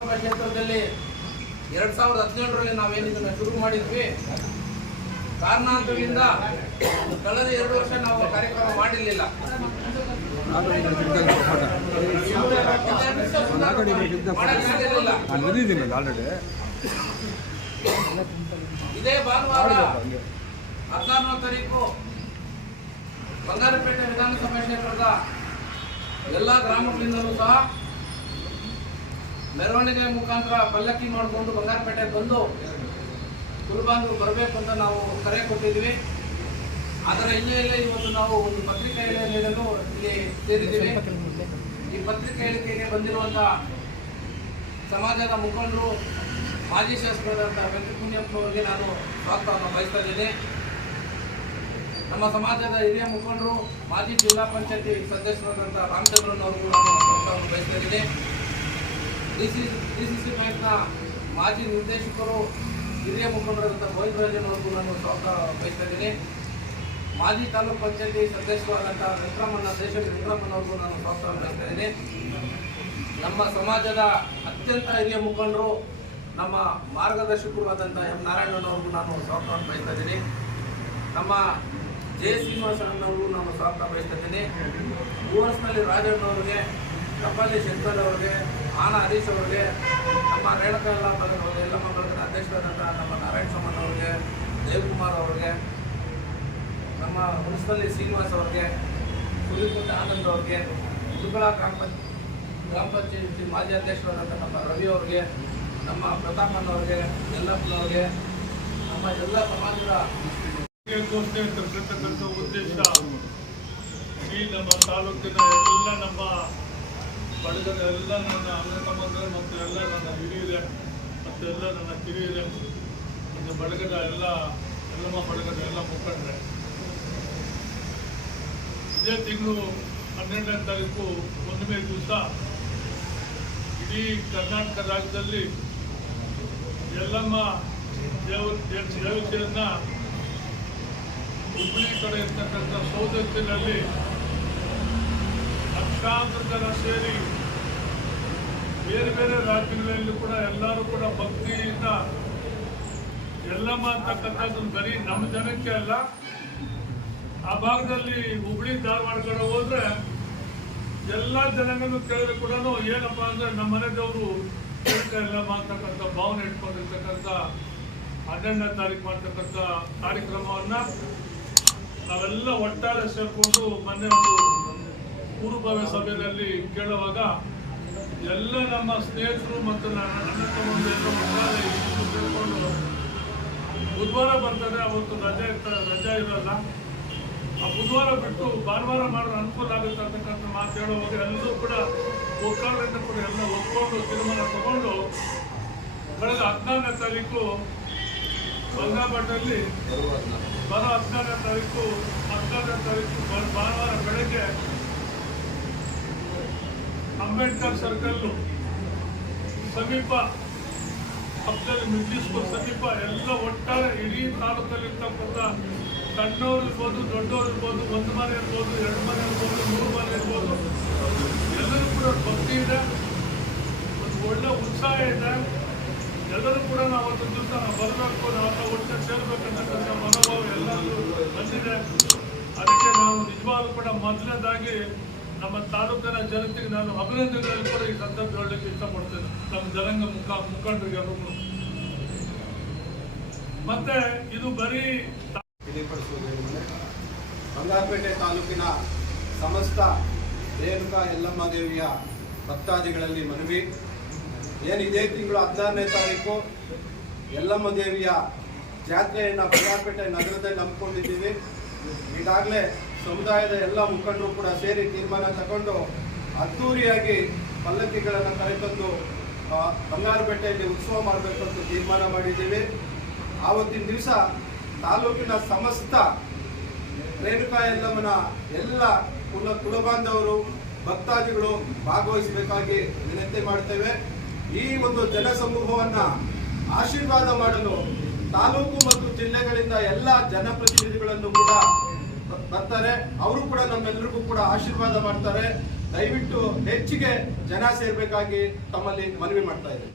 ಕ್ಷೇತ್ರದಲ್ಲಿ ಎರಡ್ ಸಾವಿರದ ಹದಿನೇಳರಲ್ಲಿ ನಾವೇನು ಇದನ್ನ ಶುರು ಮಾಡಿದ್ವಿ. ಕಾರಣಾಂತರದಿಂದ ಕಳೆದ ಎರಡು ವರ್ಷ ನಾವು ಕಾರ್ಯಕ್ರಮ ಮಾಡಿರ್ಲಿಲ್ಲ. ಇದೇ ಭಾನುವಾರ ಹದಿನಾರನೇ ತಾರೀಕು ಬಂಗಾರಪೇಟೆ ವಿಧಾನಸಭಾ ಕ್ಷೇತ್ರದ ಎಲ್ಲ ಗ್ರಾಮಗಳಿಂದಲೂ ಸಹ ಮೆರವಣಿಗೆ ಮುಖಾಂತರ ಪಲ್ಲಕ್ಕಿ ಮಾಡಿಕೊಂಡು ಬಂಗಾರಪೇಟೆ ಬಂದು ಕುಲಬಾಂಧವರು ಬರಬೇಕು ಅಂತ ನಾವು ಕರೆ ಕೊಟ್ಟಿದ್ವಿ ಅದರ ಹಿನ್ನೆಲೆಯಲ್ಲಿ ಇವತ್ತು ನಾವು ಒಂದು ಪತ್ರಿಕಾ ನೀಡಲು ಇಲ್ಲಿ ಸೇರಿದ್ದೀವಿ ಈ ಪತ್ರಿಕಾ ಹೇಳಿಕೆಗೆ ಬಂದಿರುವಂಥ ಸಮಾಜದ ಮುಖಂಡರು, ಮಾಜಿ ಶಾಸಕರಾದಂಥ ವೆಂಕಟಮುನಿಯಪ್ಪ ಅವರಿಗೆ ನಾನು ಸ್ವಾಗತವನ್ನು ಬಯಸ್ತಾ ಇದ್ದೇನೆ. ನಮ್ಮ ಸಮಾಜದ ಹಿರಿಯ ಮುಖಂಡರು, ಮಾಜಿ ಜಿಲ್ಲಾ ಪಂಚಾಯತಿ ಸದಸ್ಯರಾದಂಥ ರಾಮಚಂದ್ರನ್ ಅವರಿಗೂ ನಾನು ಸ್ವಾಗತವನ್ನು ಬಯಸ್ತಾ ಇದ್ದೀನಿ. ಡಿ ಸಿ ಸಿ ಸಿ ಮಾಜಿ ನಿರ್ದೇಶಕರು ಹಿರಿಯ ಮುಖಂಡರಾದಂಥ ಗೋವಿಂದರಾಜನ್ ಅವ್ರಿಗೂ ನಾನು ಸ್ವಾಗತ ಬಯಸ್ತಾ ಇದ್ದೀನಿ. ಮಾಜಿ ತಾಲೂಕು ಪಂಚಾಯತಿ ಸದಸ್ಯರಾದಂಥ ವೆಂಕಟರಮಣ್ಣ ದೇಶ ವೆಂಕಟರಮಣ ಅವ್ರಿಗೂ ನಾನು ಸ್ವಾಗತ ಬಯಸ್ತಾ ಇದ್ದೀನಿ. ನಮ್ಮ ಸಮಾಜದ ಅತ್ಯಂತ ಹಿರಿಯ ಮುಖಂಡರು, ನಮ್ಮ ಮಾರ್ಗದರ್ಶಕರು ಆದಂಥ ಎಂ ನಾರಾಯಣನವ್ರಿಗೂ ನಾನು ಸ್ವಾಗತ ಬಯಸ್ತಾ ಇದ್ದೀನಿ. ನಮ್ಮ ಜೆ ಶ್ರೀನಿವಾಸರನ್ನವ್ರಿಗೂ ನಾನು ಸ್ವಾಗತ ಬಯಸ್ತಾ ಇದ್ದೀನಿ. ಯುವರ್ಸ್ನಲ್ಲಿ ರಾಜಣ್ಣವ್ರಿಗೆ ಕಪಾಲಿ ಶಂಕರ್ ಅವ್ರಿಗೆ ಆನ ಹರೀಶ್ ಅವರಿಗೆ, ನಮ್ಮ ರೇಣುಕ ಎಲ್ಲ ಎಲ್ಲ ಮಕ್ಕಳ ಅಧ್ಯಕ್ಷರಾದಂಥ ನಮ್ಮ ನಾರಾಯಣ ಸೋಮಣ್ಣ ಅವ್ರಿಗೆ, ದೇವಕುಮಾರ್ ಅವ್ರಿಗೆ, ನಮ್ಮ ಹುಣಸಲ್ಲಿ ಶ್ರೀನಿವಾಸ್ ಅವ್ರಿಗೆ, ಸುರಿಕುಂಟ ಆನಂದ್ ಅವ್ರಿಗೆ ಮುದುಗಳ ಗ್ರಾಮ ಪಂಚ, ಗ್ರಾಮ ಪಂಚಾಯತಿ ಮಾಜಿ ಅಧ್ಯಕ್ಷರಾದಂಥ ನಮ್ಮ ರವಿ ಅವ್ರಿಗೆ, ನಮ್ಮ ಪ್ರತಾಪಣ್ಣ ಅವರಿಗೆ ಯಲ್ಲಪ್ಪನವ್ರಿಗೆ ನಮ್ಮ ಎಲ್ಲ ಸಮಾಜದ ಉದ್ದೇಶ ಈ ನಮ್ಮ ತಾಲೂಕಿನ ಎಲ್ಲ ನಮ್ಮ ಬಳಗದ ಎಲ್ಲ ನನ್ನ ಅಣ್ಣ ತಮ್ಮಂದಿರು ಮತ್ತು ಎಲ್ಲ ನನ್ನ ಹಿರಿಯರೆ ಮತ್ತು ಎಲ್ಲ ನನ್ನ ಕಿರಿಯರೆ. ಮತ್ತು ಬಳಗದ ಎಲ್ಲ, ಎಲ್ಲಮ್ಮ ಬಳಗದ ಎಲ್ಲ ಮುಖಂಡರೆ. ಇದೇ ತಿಂಗಳು ಹನ್ನೆರಡನೇ ತಾರೀಕು ಒಂದನೇ ದಿವಸ ಇಡೀ ಕರ್ನಾಟಕ ರಾಜ್ಯದಲ್ಲಿ ಎಲ್ಲಮ್ಮ ದೇವ, ದೇವತೆಯನ್ನು ಹುಬ್ಬಳ್ಳಿ ಕಡೆ ಇರ್ತಕ್ಕಂಥ ಸೌದತ್ತಿನಲ್ಲಿ ಲಕ್ಷಾಂತರ ಸೇರಿ ಬೇರೆ ಬೇರೆ ರಾಜ್ಯಗಳಲ್ಲಿ ಕೂಡ ಎಲ್ಲರೂ ಕೂಡ ಭಕ್ತಿಯಿಂದ ಎಲ್ಲ ಮಾಡ್ತಕ್ಕಂಥದ್ದು ಬರೀ ನಮ್ಮ ಜನಕ್ಕೆ ಅಲ್ಲ, ಆ ಭಾಗದಲ್ಲಿ ಹುಬ್ಳಿ, ಧಾರವಾಡ ಕಡೆ ಹೋದ್ರೆ ಎಲ್ಲ ಜನಗಳನ್ನು ಕೇಳಿದ್ರೆ ಕೂಡ ಏನಪ್ಪಾ ಅಂದ್ರೆ ನಮ್ಮ ಮನೆಯವರು ಎಲ್ಲ ಮಾಡ್ತಕ್ಕಂಥ, ಭಾವನೆ ಇಟ್ಕೊಂಡಿರ್ತಕ್ಕಂಥ ಹನ್ನೆರಡನೇ ತಾರೀಕು ಮಾಡ್ತಕ್ಕಂಥ ಕಾರ್ಯಕ್ರಮವನ್ನ ನಾವೆಲ್ಲ ಒಟ್ಟಾರೆ ಸೇರ್ಕೊಂಡು ಮೊನ್ನೆ ಒಂದು ಪೂರ್ವಭಾವಿ ಸಭೆಯಲ್ಲಿ ಕೇಳುವಾಗ ಎಲ್ಲ ನಮ್ಮ ಸ್ನೇಹಿತರು ಮತ್ತು ನನ್ನ ಅಣ್ಣ ತಮ್ಮಂದಿರು ಒಟ್ಟಾರೆ ಬುಧವಾರ ಬರ್ತದೆ, ಅವತ್ತು ರಜೆ ಇರ್ತಾರೆ ರಜೆ ಇರಲ್ಲ. ಆ ಬುಧವಾರ ಬಿಟ್ಟು ಭಾನುವಾರ ಮಾಡೋದು ಅನುಕೂಲ ಆಗುತ್ತೆ ಅಂತಕ್ಕಂಥ ಮಾತು ಹೇಳುವಾಗ ಎಲ್ಲರೂ ಕೂಡ ಒಕ್ಕಾರದಿಂದ ಕೂಡ ಎಲ್ಲ ಒಪ್ಕೊಂಡು ತೀರ್ಮಾನ ತಗೊಂಡು ಕಳೆದ ಹದಿನಾರನೇ ತಾರೀಕು ಬಂಗಾಪಟ್ಟಲ್ಲಿ ಬರೋ ಹದಿನಾರನೇ ತಾರೀಕು ಹದಿನಾರನೇ ತಾರೀಕು ಭಾನುವಾರ ಬೆಳಗ್ಗೆ ಅಂಬೇಡ್ಕರ್ ಸರ್ಕಲ್ ಸಮೀಪ, ಪಕ್ಕದಲ್ಲಿ ಮಿಡ್ಲ್ ಸಮೀಪ ಎಲ್ಲ ಒಟ್ಟಾರೆ ಇಡೀ ತಾಲೂಕಲ್ಲಿ ಇರ್ತಕ್ಕಂಥ ಸಣ್ಣವ್ರು ಇರ್ಬೋದು, ದೊಡ್ಡವ್ರು ಇರ್ಬೋದು, ಒಂದು ಮನೆ ಇರ್ಬೋದು, ಎರಡು ಮನೆ ಇರ್ಬೋದು, ಮೂರು ಮನೆ ಇರ್ಬೋದು, ಎಲ್ಲರೂ ಕೂಡ ಭಕ್ತಿ ಇದೆ, ಒಂದು ಒಳ್ಳೆ ಉತ್ಸಾಹ ಇದೆ. ಎಲ್ಲರೂ ಕೂಡ ನಾವು ಒಂದು ದಿವಸ ನಾವು ಬರಬೇಕು, ನಾವು ಒಟ್ಟು ಸೇರ್ಬೇಕಂತಕ್ಕಂಥ ಮನೋಭಾವ ಎಲ್ಲರಿಗೂ ಬಂದಿದೆ. ಅದಕ್ಕೆ ನಾವು ನಿಜವಾಗ್ಲೂ ಕೂಡ ಮೊದಲನೇದಾಗಿ ನಮ್ಮ ತಾಲೂಕಿನ ಜನತೆಗೆ ನಾನು ಅಭಿನಂದನೆಗಳು ಕೂಡ ಈ ಸಂದರ್ಭ ಹೇಳಲಿಕ್ಕೆ ಇಷ್ಟಪಡ್ತೇನೆ. ನಮ್ಮ ಜನಾಂಗ ಮುಖ, ಮುಖಂಡರಿಗೆ ಎಲ್ಲರಿಗೂ ಮತ್ತೆ ಇದು ಬರೀ ಬಂಗಾರಪೇಟೆ ತಾಲೂಕಿನ ಸಮಸ್ತ ರೇಣುಕಾ ಯಲ್ಲಮ್ಮ ದೇವಿಯ ಭಕ್ತಾದಿಗಳಲ್ಲಿ ಮನವಿ. ಏನು ಇದೇ ತಿಂಗಳು ಹದಿನಾರನೇ ತಾರೀಕು? ಯಲ್ಲಮ್ಮ ದೇವಿಯ ಜಾತ್ರೆಯನ್ನು ಬಂಗಾರಪೇಟೆ ನಗರದಲ್ಲಿ ನಂಬ್ಕೊಂಡಿದ್ದೀವಿ ಈಗಾಗಲೇ ಸಮುದಾಯದ ಎಲ್ಲ ಮುಖಂಡರು ಕೂಡ ಸೇರಿ ತೀರ್ಮಾನ ತಗೊಂಡು ಅದ್ದೂರಿಯಾಗಿ ಪಲ್ಲಕ್ಕಿಗಳನ್ನು ಕರೆತಂದು ಬಂಗಾರಪೇಟೆಯಲ್ಲಿ ಉತ್ಸವ ಮಾಡಬೇಕು ಅಂತ ತೀರ್ಮಾನ ಮಾಡಿದ್ದೀವಿ. ಆವತ್ತಿನ ದಿವಸ ತಾಲೂಕಿನ ಸಮಸ್ತ ರೇಣುಕಾ ಎಲ್ಲಮ್ಮನ ಎಲ್ಲ ಕುಲ ಕುಲಬಾಂಧವರು, ಭಕ್ತಾದಿಗಳು ಭಾಗವಹಿಸಬೇಕಾಗಿ ವಿನಂತಿ ಮಾಡ್ತೇವೆ. ಈ ಒಂದು ಜನಸಮೂಹವನ್ನ ಆಶೀರ್ವಾದ ಮಾಡಲು ತಾಲೂಕು ಮತ್ತು ಜಿಲ್ಲೆಗಳಿಂದ ಎಲ್ಲ ಜನಪ್ರತಿನಿಧಿಗಳನ್ನು ಕೂಡ ಬರ್ತಾರೆ ಅವರು ಕೂಡ ನಮ್ಮೆಲ್ಲರಿಗೂ ಕೂಡ ಆಶೀರ್ವಾದ ಮಾಡ್ತಾರೆ. ದಯವಿಟ್ಟು ಹೆಚ್ಚಿಗೆ ಜನ ಸೇರ್ಬೇಕಾಗಿ ತಮ್ಮಲ್ಲಿ ಮನವಿ ಮಾಡ್ತಾ ಇದ್ದೀನಿ.